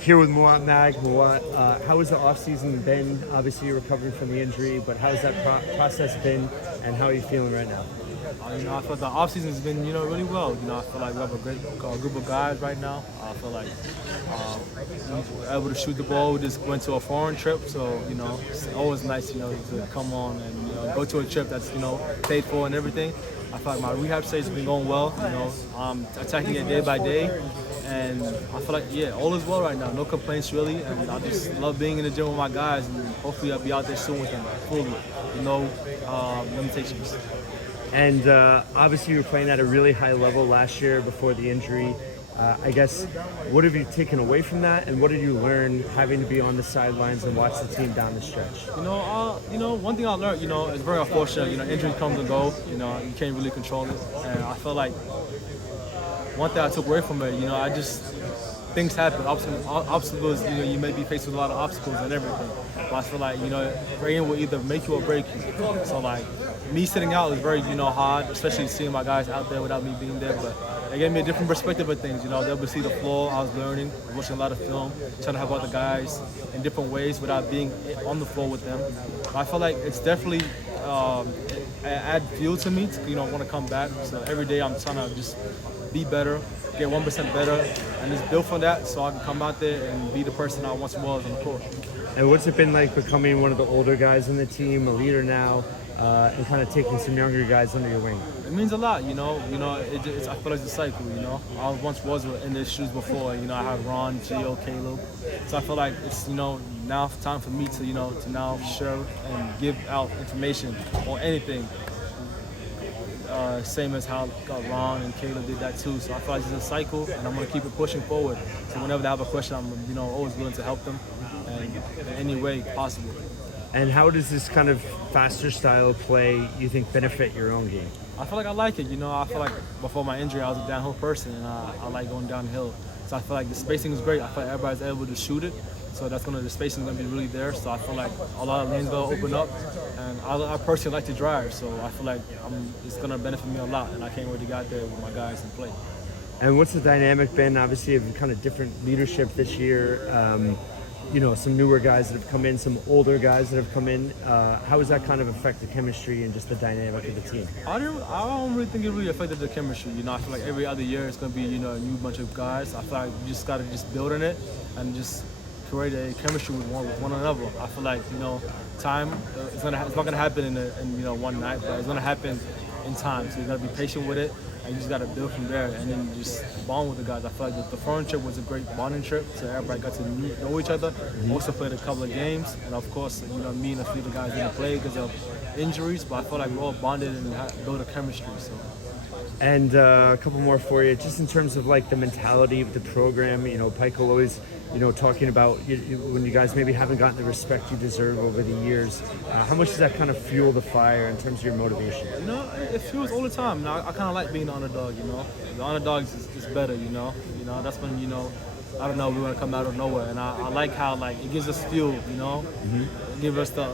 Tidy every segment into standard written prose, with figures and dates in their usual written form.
Here with Mawot. How has the offseason been? Obviously, you're recovering from the injury, but how's that process been, and how are you feeling right now? I feel the offseason has been, really well. I feel like we have a great group of guys right now. I feel like we were able to shoot the ball. We just went to a foreign trip, so, it's always nice, to come on and go to a trip that's, paid for and everything. I feel like my rehab stage has been going well. I'm attacking it day by day. And I feel like, all is well right now. No complaints, really. And I just love being in the gym with my guys. And hopefully I'll be out there soon with them, fully. No limitations. And obviously, you were playing at a really high level last year before the injury. I guess, what have you taken away from that, and what did you learn having to be on the sidelines and watch the team down the stretch? One thing I learned, it's very unfortunate. Injury comes and go. You can't really control it. And I feel like one thing I took away from it, things happen. Obstacles, you may be faced with a lot of obstacles and everything. But I feel like, rain will either make you or break you. So, like, me sitting out was very, hard, especially seeing my guys out there without me being there. But it gave me a different perspective of things. They would see the floor. I was learning, watching a lot of film, trying to help out the guys in different ways without being on the floor with them. I feel like it's definitely add fuel to me to, want to come back. So every day I'm trying to just be better, get 1% better, and just build from that so I can come out there and be the person I once was on the court. And what's it been like becoming one of the older guys on the team, a leader now, and kind of taking some younger guys under your wing? It means a lot, I feel like it's a cycle, I once was in their shoes before, I had Ron, Gio, Caleb. So I feel like it's, now time for me to, to now share and give out information on anything. Same as how Ron and Caleb did that too. So I feel like it's a cycle, and I'm going to keep it pushing forward. So whenever they have a question, I'm always willing to help them in any way possible. And how does this kind of faster style of play, you think, benefit your own game? I feel like I like it. I feel like before my injury, I was a downhill person, and I like going downhill. So I feel like the spacing is great. I feel like everybody's able to shoot it. So the spacing is going to be really there. So I feel like a lot of lanes going to open up. And I personally like to drive. So I feel like it's going to benefit me a lot. And I can't wait to get out there with my guys and play. And what's the dynamic been? Obviously, of kind of different leadership this year. Some newer guys that have come in, some older guys that have come in. How has that kind of affected chemistry and just the dynamic of the team? I don't really think it really affected the chemistry. I feel like every other year it's going to be, a new bunch of guys. I feel like you just got to just build on it and just create a chemistry with one another. I feel like, time, it's not going to happen in one night, but it's going to happen in time. So you got to be patient with it. And you just got to build from there and then just bond with the guys. I feel like the foreign trip was a great bonding trip, so everybody got to know each other. Also played a couple of games, and of course, me and a few of the guys didn't play because of injuries, but I feel like we all bonded and built a chemistry. So. And a couple more for you, just in terms of like the mentality of the program. Pike will always, talking about when you guys maybe haven't gotten the respect you deserve over the years. How much does that kind of fuel the fire in terms of your motivation? It fuels all the time. I kind of like being the underdog. The underdog is better. That's when I don't know, we want to come out of nowhere, and I like how it gives us fuel. It gives us the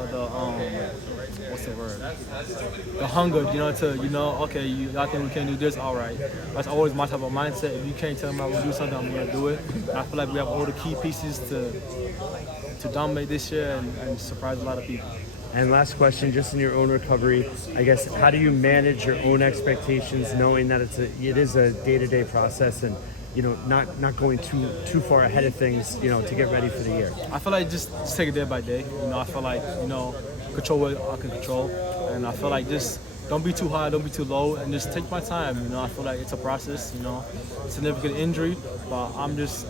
what's the word? The hunger, okay, y'all think we can't do this, all right. That's always my type of mindset. If you can't tell me I'm gonna do something, I'm gonna do it. And I feel like we have all the key pieces to dominate this year and surprise a lot of people. And last question, just in your own recovery, I guess, how do you manage your own expectations, knowing that it is a day-to-day process and not going too far ahead of things, to get ready for the year? I feel like just take it day by day. I feel like, control what I can control. And I feel like just don't be too high, don't be too low, and just take my time. I feel like it's a process, significant injury, but I'm just,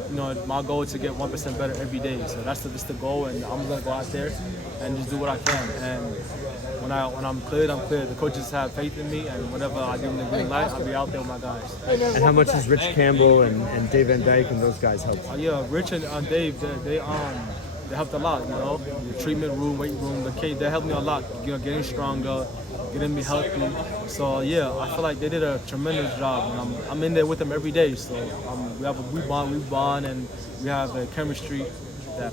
my goal is to get 1% better every day. So that's just the goal, and I'm going to go out there and just do what I can. And when I'm cleared, I'm cleared. The coaches have faith in me, and whenever I give them the green light, I'll be out there with my guys. And how much has Rich Campbell and Dave Van Dyke and those guys helped? Rich and Dave, they helped a lot, the treatment room, weight room, they helped me a lot, getting stronger, getting me healthy. So I feel like they did a tremendous job, and I'm in there with them every day. So we bond, and we have a chemistry that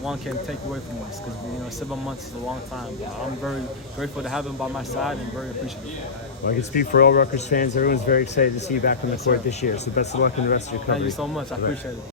one can take away from us, because 7 months is a long time. But I'm very grateful to have them by my side and very appreciative. Well, I can speak for all Rutgers fans. Everyone's very excited to see you back on the court this year. So best of luck in the rest of your recovery. Thank you so much. I appreciate it.